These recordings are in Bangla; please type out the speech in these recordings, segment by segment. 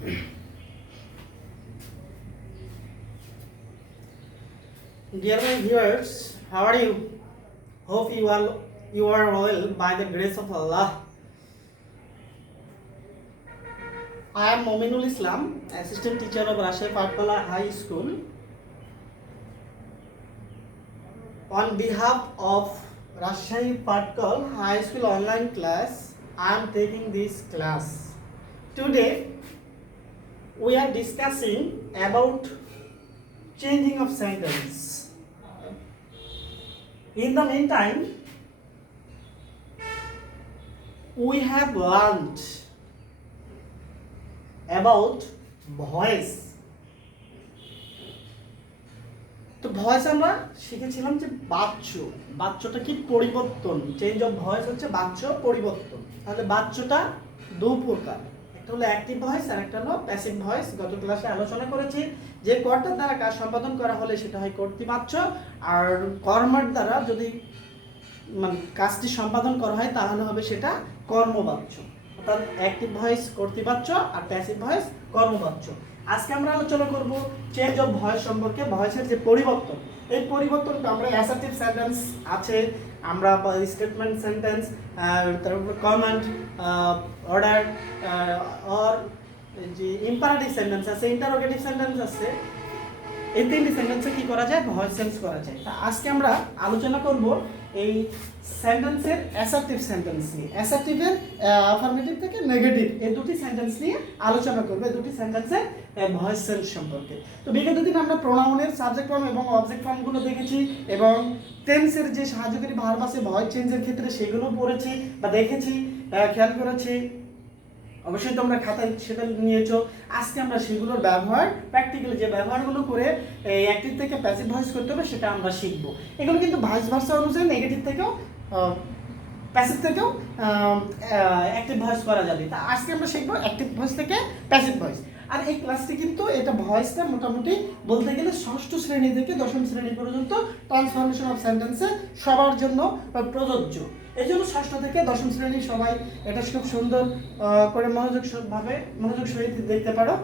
Dear my viewers, how are you? Hope you are well by the grace of Allah. I am Mominul Islam, assistant teacher of Rajshahi Patpala High School. On behalf of Rajshahi Patkal High School online class, I am taking this class. Today, we are discussing about changing of sentence. In the meantime, we have learned about voice. তো ভয়েস আমরা শিখেছিলাম যে বাচ্যটা কি পরিবর্তন, চেঞ্জ অফ ভয়েস হচ্ছে বাচ্য পরিবর্তন। তাহলে বাচ্যটা দু প্রকার, একটা হলো অ্যাক্টিভ ভয়েস আর একটা হলো প্যাসিভ ভয়েস। গত ক্লাসে আলোচনা করেছি যে কর্তার দ্বারা কাজ সম্পাদন করা হলে সেটা হয় কর্তৃবাচ্য, আর কর্মের দ্বারা যদি মানে কাজটি সম্পাদন করা হয় তাহলে হবে সেটা কর্মবাচ্য। অর্থাৎ অ্যাক্টিভ ভয়েস কর্তৃবাচ্য আর প্যাসিভ ভয়েস কর্মবাচ্য। আজকে আমরা আলোচনা করব চেঞ্জ অফ ভয়েস সম্পর্কে, ভয়েসের যে পরিবর্তন। এই পরিবর্তনটা আমরা অ্যাসার্টিভ সেন্টেন্স আছে, আমরা স্টেটমেন্ট সেন্টেন্স, তারপর কমান্ড, অর্ডার অর যে ইম্পারেটিভ সেন্টেন্স আছে, ইন্টারোগেটিভ সেন্টেন্স আছে, এই তিনটি সেন্টেন্সে কি করা যায়, ভয়েস চেঞ্জ করা যায়। তা আজকে আমরা আলোচনা করব এই সেন্টেন্সের অ্যাসার্টিভ সেন্টেন্স নিয়ে, অ্যাসার্টিভের অ্যাফার্মেটিভ থেকে নেগেটিভ এই দুটি সেন্টেন্স নিয়ে আলোচনা করব, এই দুটি সেন্টেন্সের ভয়েস চেঞ্জ সম্পর্কে। তো বিগত দিনে আমরা প্রোনাউনের সাবজেক্ট ফর্ম এবং অবজেক্ট ফর্মগুলো দেখেছি এবং টেন্সের যে সাহায্যকারী ভার্ব আছে ভয়েস চেঞ্জের ক্ষেত্রে সেগুলো পড়েছি বা দেখেছি, খেয়াল করেছি। অবশ্যই তোমরা খাতায় সেটা নিয়েছো। আজকে আমরা সেগুলোর ব্যবহার, প্র্যাকটিক্যালি যে ব্যবহারগুলো করে অ্যাক্টিভ থেকে প্যাসিভ ভয়েস করতে হবে সেটা আমরা শিখব। এগুলো কিন্তু ভাইস ভার্সা অনুযায়ী নেগেটিভ থেকেও প্যাসিভ থেকেও অ্যাক্টিভ ভয়েস করা যাবে। তা আজকে আমরা শিখবো অ্যাক্টিভ ভয়েস থেকে প্যাসিভ ভয়েস। আর এই ক্লাসটি কিন্তু এটা ভয়েসটা মোটামুটি বলতে গেলে ষষ্ঠ শ্রেণী থেকে দশম শ্রেণী পর্যন্ত ট্রান্সফরমেশন অফ সেন্টেন্সে সবার জন্য প্রযোজ্য। এই জন্য ষষ্ঠ থেকে দশম শ্রেণী সবাই এটা খুব সুন্দর করে মনোযোগ সহিত দেখতে পারো,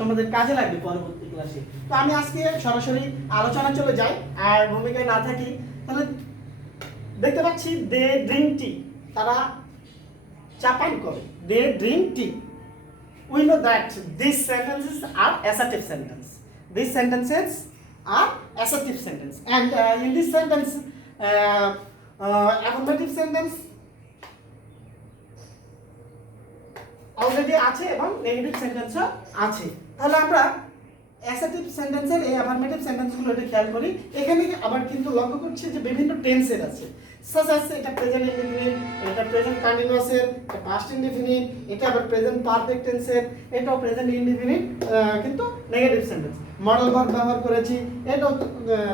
তোমাদের কাজে লাগবে পরবর্তী ক্লাসে। তো আমি আজকে সরাসরি আলোচনা চলে যাই আর ভূমিকায় না থাকি। তাহলে দেখতে পাচ্ছি দে ড্রিঙ্ক টি, তারা চা পান করে। They drink tea. We know that these sentences are assertive sentence. These sentences are assertive sentence, and in this sentence, affirmative sentence already আছে এবং নেগেটিভ সেন্টেন্সও আছে। তাহলে আমরা অ্যাসার্টিভ সেন্টেন্সের এই অ্যাফার্মেটিভ সেন্টেন্সগুলো এটা খেয়াল করি। এখানে আবার কিন্তু লক্ষ্য করছি যে বিভিন্ন টেন্সের আছে, সাচ আছে এটা প্রেজেন্ট ইনডিফিনিট, এটা প্রেজেন্ট কন্টিনিউয়াসের, এটা পাস্ট ইনডিফিনিট, এটা আবার প্রেজেন্ট পারফেক্ট টেন্সের, এটাও প্রেজেন্ট ইনডিফিনিট কিন্তু নেগেটিভ সেন্টেন্স। মডেল ভার্ব ব্যবহার করেছি, এটাও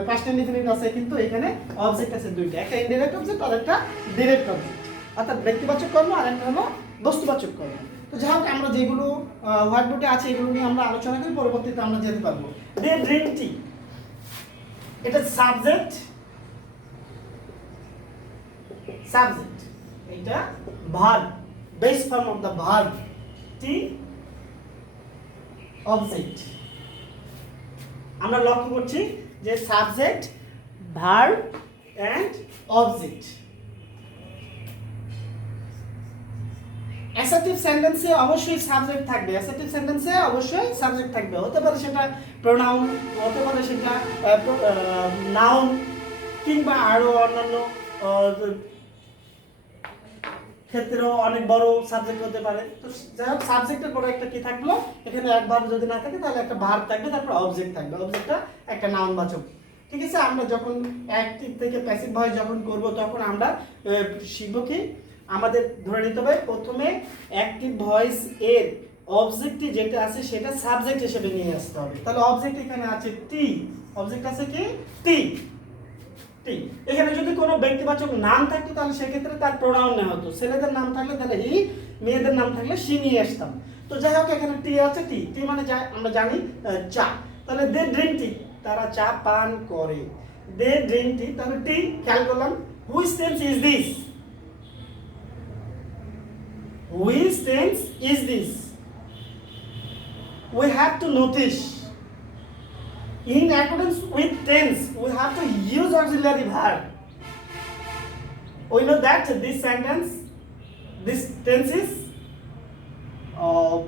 পাস্ট ইনডিফিনিট আছে কিন্তু এখানে অবজেক্ট আছে দুইটা, একটা ইনডিরেক্ট অবজেক্ট আর একটা ডিরেক্ট অবজেক্ট, অর্থাৎ ব্যক্তিবাচক কর্ম আর একটা হলো বস্তুবাচক কর্ম। তো যাই হোক আমরা যেগুলো হোয়াইট বোর্ডে আছে এগুলো নিয়ে আমরা আলোচনা করি, পরবর্তীতে আমরা যেতে পারবো। দে ড্রিঙ্ক টি, এটা সাবজেক্ট, এটা verb, base form of the verb, tea object. আমরা লক্ষ্য করছি যে subject, verb and object. Assertive সেন্টেন্সে অবশ্যই সাবজেক্ট থাকবে, অ্যাসার্টিভ সেন্টেন্সে অবশ্যই সাবজেক্ট থাকবে। হতে পারে সেটা প্রোনাউন, হতে পারে সেটা নাউন, কিংবা আরো অন্যান্য ক্ষেত্রেও অনেক বড় সাবজেক্ট হতে পারে। তো যাই হোক সাবজেক্টের পরে একটা কি থাকলো, এখানে এক ভার্ব যদি না থাকে তাহলে একটা ভার্ব থাকবে, তারপর অবজেক্ট থাকবে, অবজেক্টটা একটা নাউন বাচক। ঠিক আছে, আমরা যখন অ্যাক্টিভ থেকে প্যাসিভ ভয়েস যখন করব তখন আমরা শিখব কি, আমাদের ধরে নিতে হবে প্রথমে অ্যাক্টিভ ভয়েস এর অবজেক্টটি যেটা আছে সেটা সাবজেক্ট হিসেবে নিয়ে আসতে হবে। তাহলে অবজেক্ট এখানে আছে টি, অবজেক্ট আছে কি টি, টি। এখানে যদি কোনো ব্যক্তিবাচক নাম থাকতো তাহলে সেক্ষেত্রে তার প্রোনাউন নেওয়া হতো, ছেলেদের নাম থাকলে তাহলে হি, মেয়েদের নাম থাকলে সি নিয়ে আসতাম। তো যাই হোক এখানে টি আছে, টি, টি মানে আমরা জানি চা। তাহলে দে ড্রিঙ্ক টি, তারা চা পান করে। দে ড্রিঙ্ক টি, তাহলে টি খেয়াল করলাম। Which tense is this, which tense is this? we have to notice in accordance with tense we have to use auxiliary verb. We know that this sentence, this tense is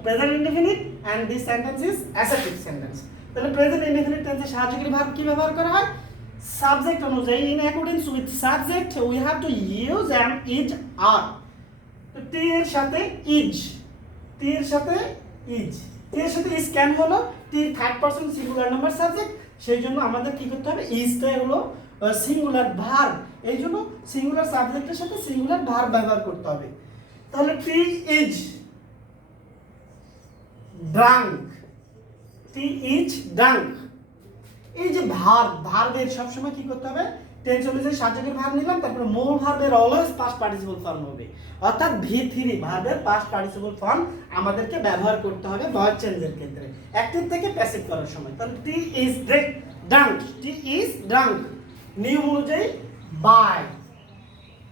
present indefinite and this sentence is assertive sentence. তাহলে প্রেজেন্ট ইনডেফিনিট টেন্সে সাহায্যকারী ভার্ব কি ব্যবহার করা হয়? সাবজেক্ট অনুযায়ী in accordings with subject we have to use an is are. তো টি এর সাথে ইজ, টি এর সাথে ইজ, টি এর সাথে ইজ কেন হলো? Tea third person singular number subject, সেই জন্য আমাদের কি করতে হবে? ইজটা হলো সিঙ্গুলার ভার্ব, এই জন্য সিঙ্গুলার সাবজেক্টের সাথে সিঙ্গুলার ভার্ব ব্যবহার করতে হবে। তাহলে টি is drunk, tea is drunk. এই যে ভার্ব, ভার্বের সবসময় কি করতে হবে? টেন্স অনুযায়ী সাবজেক্টের ভার্ব নিলাম, তারপরে মূল ভার্বের অলওয়েজ পাস্ট পার্টিসিপল ফর্ম হবে, অর্থাৎ ভি3 ভার্বের পাস্ট পার্টিসিপল ফর্ম আমাদেরকে ব্যবহার করতে হবে ভয়েস চেঞ্জের ক্ষেত্রে, অ্যাক্টিভ থেকে প্যাসিভ করার সময়। তাহলে টি is drunk, tea is drunk নিয়ম অনুযায়ী বাই।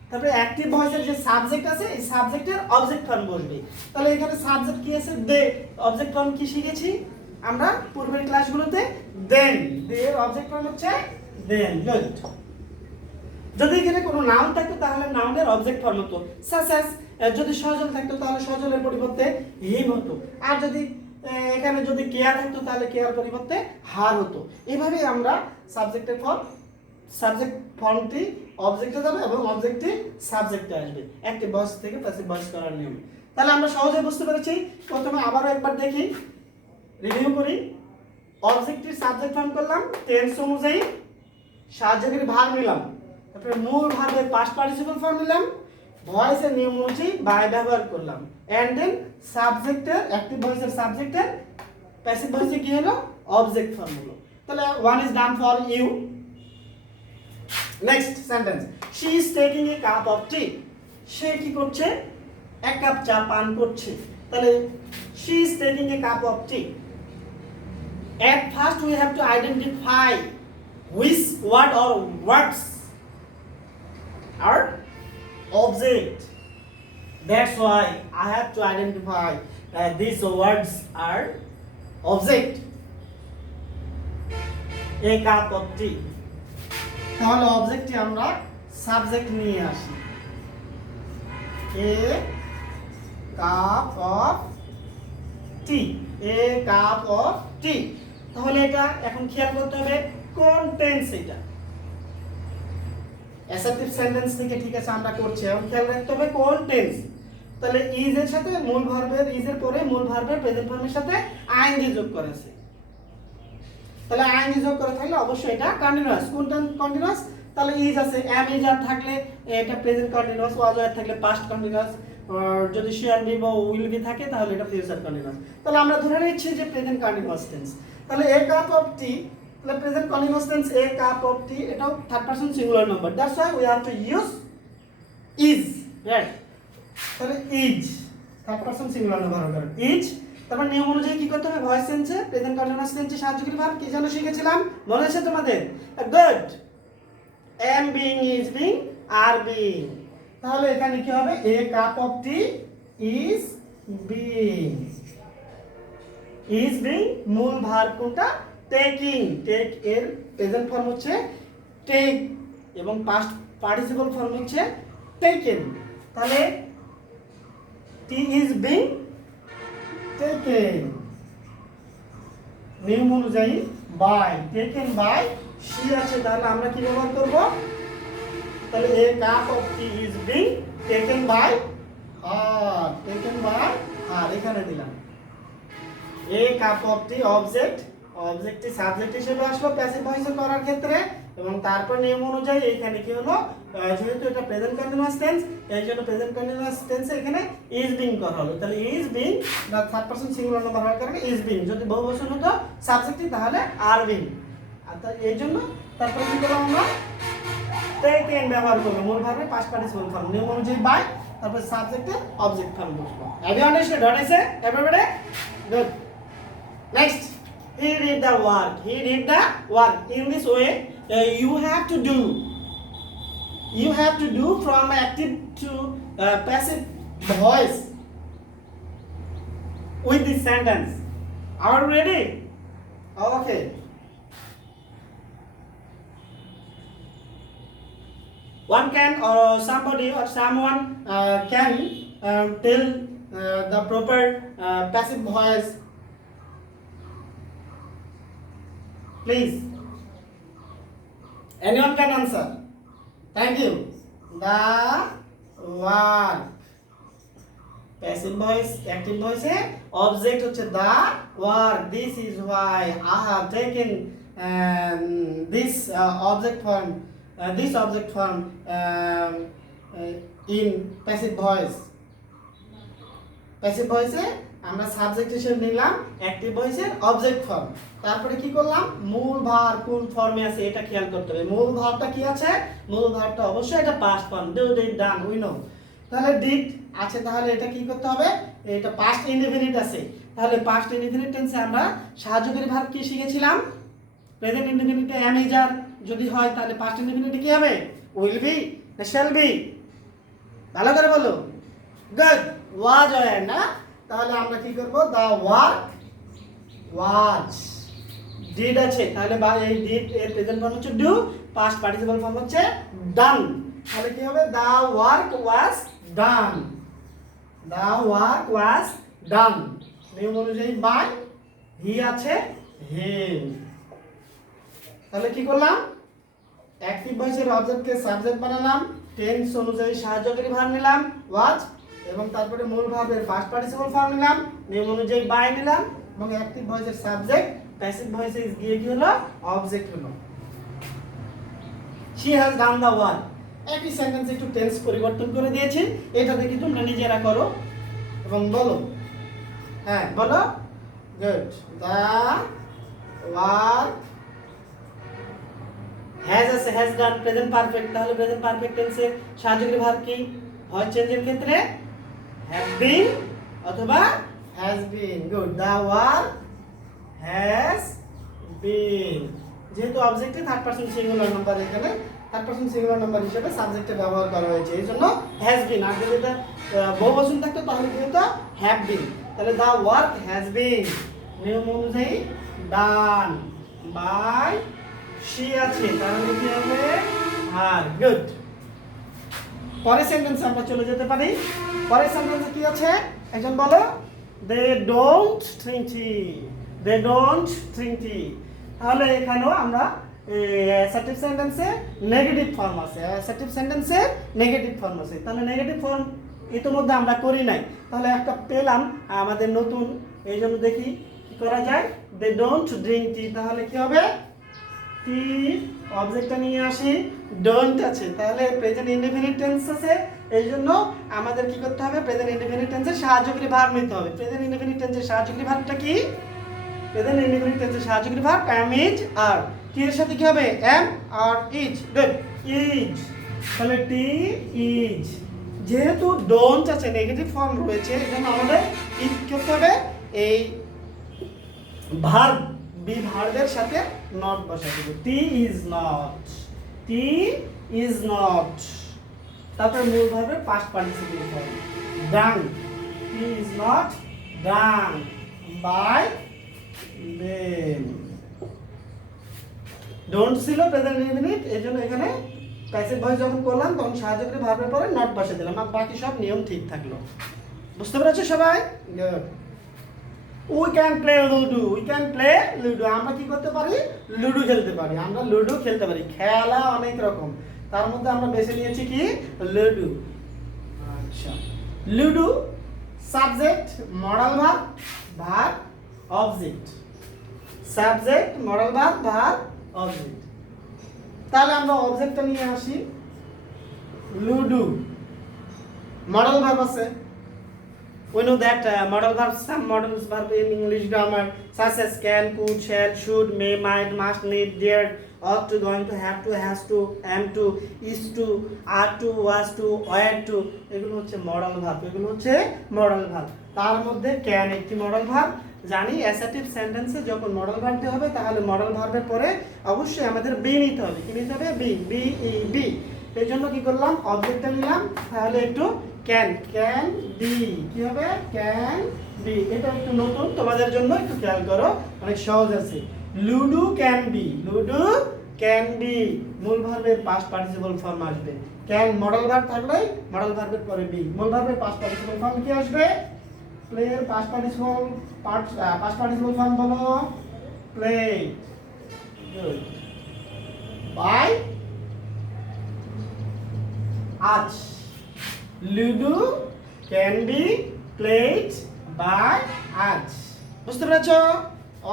তারপরে অ্যাক্টিভ ভয়েসের যে সাবজেক্ট আছে এই সাবজেক্টের অবজেক্ট ফর্ম বসবে। তাহলে এখানে সাবজেক্ট কি আছে? দে। অবজেক্ট ফর্ম কি শিখেছি আমরা পূর্বের ক্লাসগুলোতে? দেন। দে এর অবজেক্ট ফর্ম হচ্ছে দেন। গুড। যদি এখানে কোনো নাউন থাকতো তাহলে নাউনের অবজেক্ট ফর্ম হতো সাচ অ্যাজ। যদি সজল থাকতো তাহলে সজলের পরিবর্তে হিম হতো। আর যদি এখানে যদি কেয়ার থাকতো তাহলে কেয়ার পরিবর্তে হার হতো। এইভাবেই আমরা সাবজেক্টের ফর্ম, সাবজেক্ট ফর্মটি অবজেক্টে যাবে এবং অবজেক্টটি সাবজেক্টে আসবে, অ্যাক্টিভ ভয়েস থেকে প্যাসিভ ভয়েস করার নিয়ম। তাহলে আমরা সহজে বুঝতে পেরেছি। প্রথমে আবারও একবার দেখি, রিভিউ করি। অবজেক্টটির সাবজেক্ট ফর্ম করলাম, টেন্স অনুযায়ী সাহায্যকারী ভার্ব নিলাম, তারপরে মূল ভার্বের পাস্ট পার্টিসিপল ফর্ম নিলাম, ভয়েসের নিয়ম অনুযায়ী বাই ব্যবহার করলাম, এন্ড দেন সাবজেক্টের, অ্যাক্টিভ ভয়েসের সাবজেক্টের প্যাসিভ ভয়েসে কি হলো? অবজেক্ট ফর্ম হলো। তাহলে one is done for you. Next sentence, she is taking a cup of tea. সে কি করছে? এক কাপ চা পান করছে। তাহলে she is taking a cup of tea. At first we have to identify which word or words are object. That's why I have to identify that these words are object. A cup of tea. তাহলে অবজেক্টটি আমরা সাবজেক্ট নিয়ে আসি। A cup of tea. A cup of tea. তাহলে এটা এখন খেয়াল করতে হবে কোন টেন্স এটা। অ্যাসার্টিভ সেন্টেন্স থেকে ঠিক আছে আমরা করছি, এখন খেয়াল রাখতে হবে কোন টেন্স। তাহলে ইজ এর সাথে মূল ভার্বের, ইজ এর পরে মূল ভার্বের প্রেজেন্ট ফর্মের সাথে আইএনজি যোগ করেছে। তাহলে আইএনজি যোগ করে থাকলে অবশ্যই এটা কন্টিনিউয়াস। কোনটা কন্টিনিউয়াস? তাহলে ইজ আছে, এম ইজ আর থাকলে এটা প্রেজেন্ট কন্টিনিউয়াস, ওয়াজ আর থাকলে পাস্ট কন্টিনিউয়াস, আর যদি শিয়ার বি বা উইল বি থাকে তাহলে এটা ফিউচার কন্টিনিউয়াস। তাহলে আমরা ধরে নিচ্ছি যে প্রেজেন্ট কন্টিনিউয়াস টেন্স। তাহলে এ কাপ অফ টি, তাহলে present continuous tense a cup of tea, এটাও third person singular number, that's why we have to use is, right? তাহলে is third person singular number হবে ইজ। তারপর নিয়ম অনুযায়ী কি করতে হবে? ভয়েস টেন্সে প্রেজেন্ট কন্টিনিউয়াস টেন্সে সাহায্যকারী ভার্ব কি যেন শিখেছিলাম, মনে আছে তোমাদের? Good. Am being, is being, are being. তাহলে এখানে কি হবে? A cup of tea is being. Is being মূল ভার্ব কোনটা? টেকিং। টেক এর প্রেজেন্ট ফর্ম হচ্ছে টেক এবং পাস্ট পার্টিসিপল ফর্ম হচ্ছে টেকেন। তাহলে টি ইজ বিং টেকেন নিয়ম অনুযায়ী বাই, টেকেন বাই শি আছে, তাহলে আমরা কি ব্যবহার করব? তাহলে a cup of tea is being taken by her, taken by her এখানে দিলাম। A cup of tea object, অবজেক্টটি সাবজেক্ট হিসেবে আসলো প্যাসিভ ভয়েসে করার ক্ষেত্রে, এবং তারপর নিয়ম অনুযায়ী এখানে কি হলো? যেহেতু এটা প্রেজেন্ট কন্টিনিউয়াস টেন্স, এই জন্য প্রেজেন্ট কন্টিনিউয়াস টেন্সে এখানে ইজ বিং করা হলো। তাহলে ইজ বিং না থার্ড পারসন সিঙ্গুলার নাম্বার হওয়ার কারণে ইজ বিং, যদি বহুবচন হতো সাবজেক্টটি তাহলে আর বিং। আর এই জন্য তারপরে কি করলাম আমরা? টেকেন ব্যবহার করবো, মূল ভার্বে পাস্ট পার্টিসিপল ফর্ম নিয়ম অনুযায়ী বাই, তারপর সাবজেক্টের অবজেক্ট ফর্ম বসবো। Have you understood what I say everybody? Good. Next, he read the work. He read the work. In this way, you have to do. You have to do from active to passive voice with this sentence. Are you ready? Okay. One can or somebody or someone can tell the proper passive voice. Please. Anyone can answer. Thank you. The work. Passive voice, active voice A object হচ্ছে the work. This is why I have taken this object form in passive voice. Passive voice এ আমরা সাবজেক্ট হিসেবে নিলাম অ্যাক্টিভ ভয়েসের অবজেক্ট ফর্ম। তারপরে কি করলাম, মূল ভার কোন ফর্মে আছে এটা খেয়াল করতে হবে। মূল ভারটা কি আছে, মূল ভারটা অবশ্যই এটা past form, do did done we know. তাহলে ডিড আছে, তাহলে এটা কি করতে হবে, এটা পাস্ট ইনডেফিনিট আছে। তাহলে পাস্ট ইনডেফিনিট টেন্সে আমরা সাহায্যকারী ভার্ব কি শিখেছিলাম, প্রেজেন্ট ইনডেফিনিটে am is are যদি হয় তাহলে পাস্ট ইনডেফিনিটে কি হবে, উইল বি না শ্যাল বি, ভালো করে বলো। গুড, ওয়াজ হয় না, তাহলে আমরা কি করব, দা ওয়ার্ক ওয়াজ। ডিড আছে, তাহলে এই ডিড এর প্রেজেন্ট ফর্ম হচ্ছে ডু, পাস্ট পার্টিসিপল ফর্ম হচ্ছে ডান। তাহলে কি হবে, the work was done, the work was ডান। নিয়ম অনুযায়ী বাই, হি আছে হিম। তাহলে কি করলাম, অ্যাক্টিভ ভয়েসের অবজেক্টকে সাবজেক্ট বানালাম, টেন্স অনুযায়ী সাহায্যকারী ভার্ব নিলাম ওয়াজ, এবং তারপরে মূল ভার্বের ফার্স্ট পার্টিসিপল ফর্ম নিলাম, নিয়ম অনুযায়ী বাই নিলাম, এবং অ্যাক্টিভ ভয়েসের সাবজেক্ট, প্যাসিভ ভয়েসে গিয়ে কি হলো, অবজেক্ট হলো। She has done the work. একই সেন্টেন্স একটু টেন্স পরিবর্তন করে দিয়েছি, এটা দেখি তোমরা নিজেরা করো এবং বলো। হ্যাঁ বলো, গুড। দ্য ওয়ার্ক হ্যাজ আছে, হ্যাজ ডান প্রেজেন্ট পারফেক্ট, তাহলে প্রেজেন্ট পারফেক্ট টেন্সে সাহায্যকারী ভার্ব কি, ভয়েস চেঞ্জের ক্ষেত্রে হ্যাভ বিন অথবা has been. Good, the work has been. যেহেতু অবজেক্টে থার্ড পারসন সিঙ্গুলার নাম্বার, এখানে থার্ড পারসন সিঙ্গুলার নাম্বার হিসেবে সাবজেক্টে ব্যবহার করা হয়েছে, এই জন্য হ্যাজ বিন। আর যদি এটা বহুবচন থাকতো তাহলে কি হতো, হ্যাভ বিন। তাহলে দ্য ওয়ার্ক হ্যাজ বিন নিয়ম অনুযায়ী ডান বাই শি আছে, তাহলে কি হবে আর। গুড, পরের সেন্টেন্স আমরা চলে যেতে পারি। পরের সেন্টেন্সে কি আছে একজন বলো, they don't drink tea, they don't drink tea. তাহলে এখানেও আমরা অ্যাসার্টিভ সেন্টেন্সে নেগেটিভ ফর্ম আছে, অ্যাসার্টিভ সেন্টেন্সে নেগেটিভ ফর্ম আছে। তাহলে নেগেটিভ ফর্ম ইতিমধ্যে আমরা করি নাই, তাহলে একটা পেলাম আমাদের নতুন, এই জন্য দেখি কি করা যায়। দে ডোন্ট ড্রিঙ্ক টি, তাহলে কি হবে, টি অবজেক্টটা নিয়ে আসি, ডোন্ট আছে, তাহলে প্রেজেন্ট ইনডেফিনিট টেন্স আছে, এই জন্য আমাদের কি করতে হবে, প্রেজেন্ট ইনডেফিনিট টেন্সের সাহায্যকারী ভার্ব নিতে হবে। প্রেজেন্ট ইনডেফিনিট টেন্সের সাহায্যকারী ভার্বটা কি, প্রেজেন্ট ইনডেফিনিট টেন্সের সাহায্যকারী ভার্ব am is are, কি এর সাথে কি হবে, am আর is। গুড, is, তাহলে টি ইজ। যেহেতু ডোন্ট আছে নেগেটিভ ফর্ম রয়েছে, এজন্য আমাদের কি করতে হবে, এই ভার্ব বি ভার্বের সাথে নট বসাতে হবে। Tea is not, tea is not, তারপরে মূল ভার্বের past participle form done, tea is not done by them. Don't ছিল প্রেজেন্ট ইনডেফিনিট, এজন্য এখানে প্যাসিভ ভয়েস যখন করলাম তখন সাহায্যকারী ভার্বের পরে নট বসিয়ে দিলাম, আর বাকি সব নিয়ম ঠিক থাকলো। বুঝতে পেরেছো সবাই? Good. We can play ludo, we can play ludo, আমরা কি করতে পারি, লুডো খেলতে পারি, আমরা লুডো খেলতে পারি। খেলা অনেক রকম, তার মধ্যে আমরা বেছে নিয়েছি কি, লুডো। আচ্ছা, ludo subject modal verb verb object, subject modal verb verb object. তাহলে আমরা অবজেক্টটা নিয়ে আসি, লুডো মডাল ভার্ব আছে। We know that modal verbs, some modal verbs in English grammar such as can, could, shall, should, may, might, must, need, dare, ought to, going to, have to, has to, am to, is to, are to, was to, were to, এগুলো হচ্ছে modal verb, এগুলো হচ্ছে modal verb। তার মধ্যে can একটি modal verb। জানি অ্যাসার্টিভ সেন্টেন্সে যখন modal verb তে হবে তাহলে modal verb এর পরে অবশ্যই আমাদের be নিতে হবে। কি নিতে হবে? be, b e b। এই জন্য কি করলাম, অবজেক্টটা নিলাম, তাহলে একটু ক্যান বি, কি হবে? Can be. এটা একটু নতুন তোমাদের জন্য, একটু খেয়াল করো, অনেক সহজ আছে। Ludo can B, ludo can B, মূল ভার্বের পাস্ট পার্টিসিপল ফর্ম আসবে। ক্যান মডেল ভার্ব থাকলে মডেল ভার্বের পরে বি, মূল ভার্বের পাস্ট পার্টিসিপল ফর্ম কি আসবে? প্লে এর পাস্ট পার্টিসিপল ফর্ম বলো, play. Good. By us, ludo can be played by us. বুঝতে পেরেছো?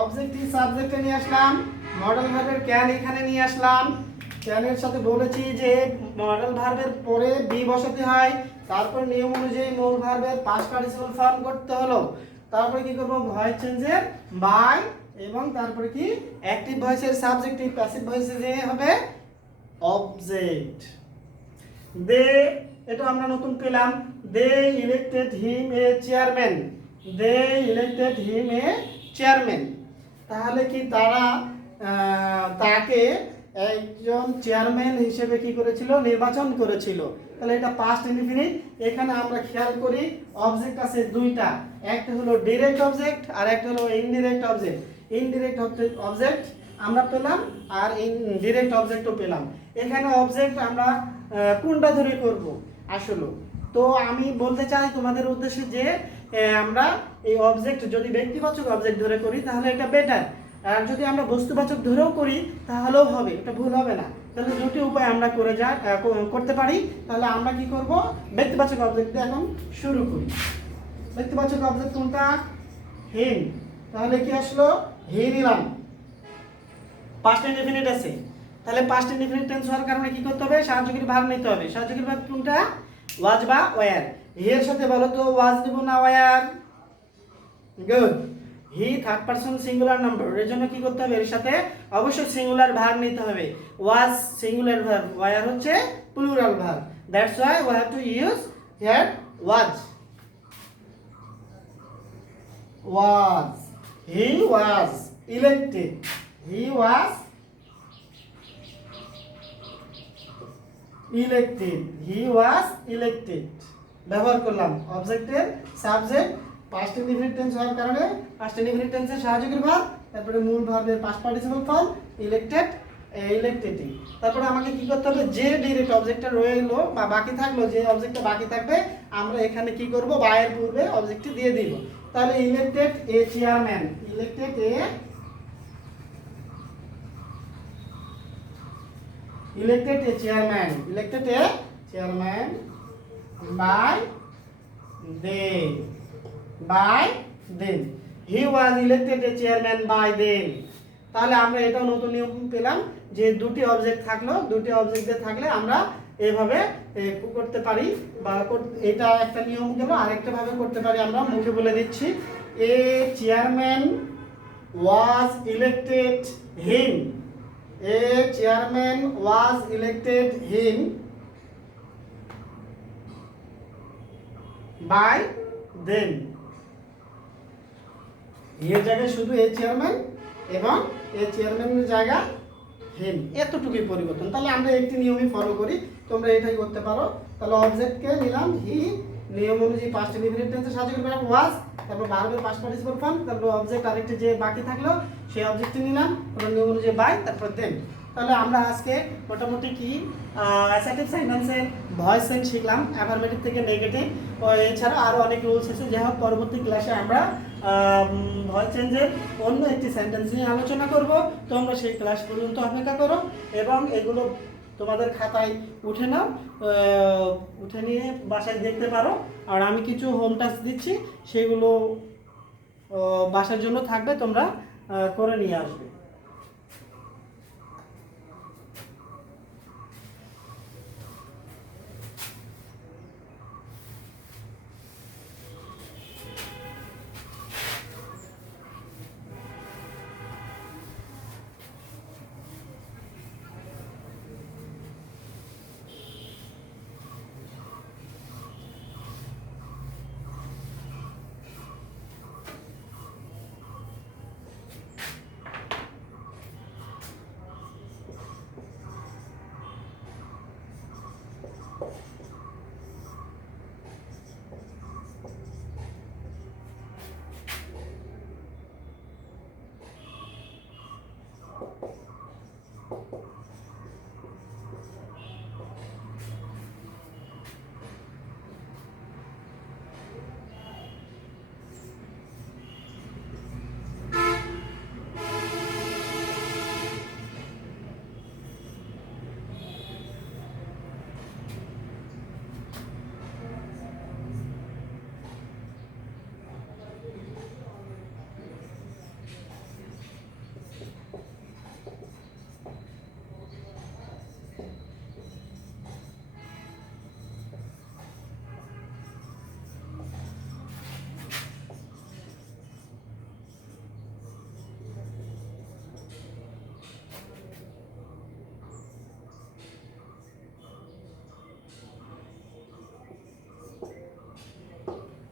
অবজেক্টিভ সাবজেক্টে নিয়ে আসলাম, মডেল ভার্বের ক্যান এখানে নিয়ে আসলাম। ক্যানের সাথে বলেছি যে মডেল ভার্বের পরে বি বসাতে হয়, তারপর নিয়ম অনুযায়ী মূল ভার্বের পাস্ট পার্টিসিপল ফর্ম করতে হলো। তারপরে কি করব? ভয়েস চেঞ্জের বাই, এবং তারপরে কি অ্যাক্টিভ ভয়েসের সাবজেক্টিভ, প্যাসিভ ভয়েসে যে হবে অবজেক্ট। দে, এটা আমরা নতুন পেলাম। দে ইলেক্টেড হিম এ চেয়ারম্যান, দে ইলেক্টেড হিম এ চেয়ারম্যান। তাহলে কি তারা তাকে একজন চেয়ারম্যান হিসেবে কি করেছিল? নির্বাচন করেছিল। তাহলে এটা পাস্ট ইনডিফিনিট। এখানে আমরা খেয়াল করি অবজেক্ট আছে দুইটা, একটা হলো ডিরেক্ট অবজেক্ট আর একটা হলো ইনডিরেক্ট অবজেক্ট। ইনডিরেক্ট অবজেক্ট আমরা পেলাম আর ডিরেক্ট অবজেক্টও পেলাম। এখানে অবজেক্ট আমরা কোনটা ধরে করব আসলে? তো আমি বলতে চাই তোমাদের উদ্দেশ্যে যে আমরা এই অবজেক্ট যদি ব্যক্তিবাচক অবজেক্ট ধরে করি তাহলে এটা বেটার, আর যদি আমরা বস্তুবাচক ধরেও করি তাহলেও হবে, এটা ভুল হবে না। তাহলে দুটি উপায় আমরা করতে পারি। তাহলে আমরা কি করব? ব্যক্তিবাচক অবজেক্ট দিয়ে এখন শুরু করি। ব্যক্তিবাচক অবজেক্ট কোনটা? হিম। তাহলে কি আসলো? হি নিলাম, পাস্ট ইনডিফিনিট আছে। তাহলে পাস্ট ইনডিফিনিট টেন্স হওয়ার কারণে কি করতে হবে? সাহায্যকারী ভার্ব নিতে হবে। সাহায্যকারী ভার্ব কোনটা? ওয়াজ বা ওয়্যার। হি এর সাথে বলো তো ওয়াজ নিব না were? Good. He third person singular number, এর জন্য কি করতে হবে? এর সাথে অবশ্যই সিঙ্গুলার ভার্ব নিতে হবে। ওয়াজ সিঙ্গুলার ভার্ব, ওয়্যার হচ্ছে plural verb. That's why we have to use here was. Was, he was elected, he was elected, he was elected ব্যবহার করলাম। অবজেক্টের সাবজেক্ট পাস্ট ইনডিফিনিট টেন্স হওয়ার কারণে পাস্ট ইনডিফিনিট টেন্সের সাহায্যকারী ভার্ব, তারপরে মূল ভার্বের পাস্ট পার্টিসিপল ফর্ম ইলেক্টেড, ইলেক্টেডই। তারপরে আমাকে কি করতে হবে? যে ডিরেক্ট অবজেক্টটা রইলো বা বাকি থাকলো, যে অবজেক্টটা বাকি থাকবে আমরা এখানে কি করব? বায়ের পূর্বে অবজেক্টটি দিয়ে দিব। তাহলে elected A chairman, elected A elected a chairman, elected a chairman by them, he was elected a chairman by them। তাহলে আমরা এটাও নতুন নিয়ম পেলাম যে দুটি অবজেক্ট থাকলো, দুটি অবজেক্ট থাকলে আমরা এইভাবে করতে পারি, বা এটা একটা নিয়ম গেল। আরেকটা ভাবে করতে পারি, আমরা মুখে বলে দিচ্ছি। A chairman was elected him, a chairman was elected him by them। এর জায়গায় শুধু এ চেয়ারম্যান এবং এ চেয়ারম্যানের জায়গায় হিম, এতটুকুই পরিবর্তন। তাহলে আমরা একটি নিয়মই ফলো করি, তোমরা এটাই করতে পারো। তাহলে অবজেক্টকে নিলাম হি, নিয়ম অনুযায়ী পাস্ট ইনডিফিনিট টেন্সে সাহায্য করবে ওয়াজ, তারপর ভার্বের পাস্ট পার্টিসিপল ফর্ম, তারপর অবজেক্ট আরেকটি যে বাকি থাকলো সেই অবজেক্টটি নিলাম, তারপর নিয়ম অনুযায়ী বাই, তারপর দেন। তাহলে আমরা আজকে মোটামুটি কি অ্যাসার্টিভ সেন্টেন্সের ভয়েস চেঞ্জ শিখলাম, অ্যাফার্মেটিভ থেকে নেগেটিভ। এছাড়া আরও অনেক রুলস আছে, যাই হোক পরবর্তী ক্লাসে আমরা ভয়েস চেঞ্জের অন্য একটি সেন্টেন্স নিয়ে আলোচনা করব। তোমরা সেই ক্লাস পর্যন্ত অপেক্ষা করো এবং এগুলো তোমাদের খাতায় উঠে নাও, উঠে নিয়ে বাসায় দেখতে পারো। আর আমি কিছু হোম টাস্ক দিচ্ছি, সেগুলো বাসার জন্য থাকবে, তোমরা করে নিয়ে আসবে।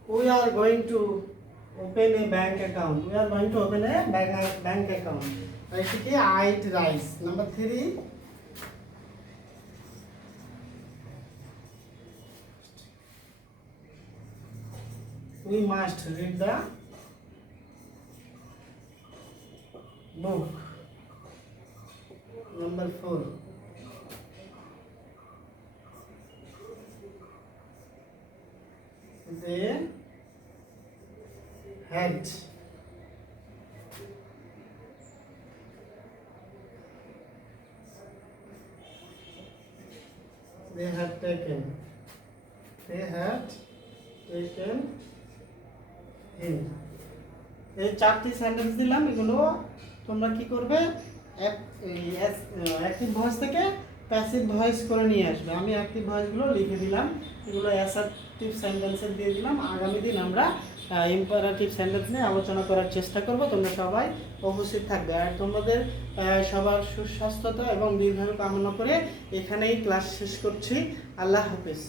we are going to open a bank account. We are going to open a bank account. এটিকে আইট রাইস। Number 3, we must read the book. Number 4, they had taken him. এই 4টি সেন্টেন্স দিলাম, এগুলো তোমরা কি করবে, অ্যাক্টিভ ভয়েস থেকে প্যাসিভ ভয়েস করে নিয়ে আসবে। আমি অ্যাক্টিভ ভয়েসগুলো লিখে দিলাম, এগুলো অ্যাসার্টিভ সেন্টেন্সে দিয়ে দিলাম। আগামী দিন আমরা ইম্পারেটিভ সেন্টেন্স নিয়ে আলোচনা করার চেষ্টা করব। তোমরা সবাই উপস্থিত থাকবে। আর তোমাদের সবার সুস্বাস্থ্যতা এবং দীর্ঘায়ু কামনা করে এখানেই ক্লাস শেষ করছি। আল্লাহ হাফেজ।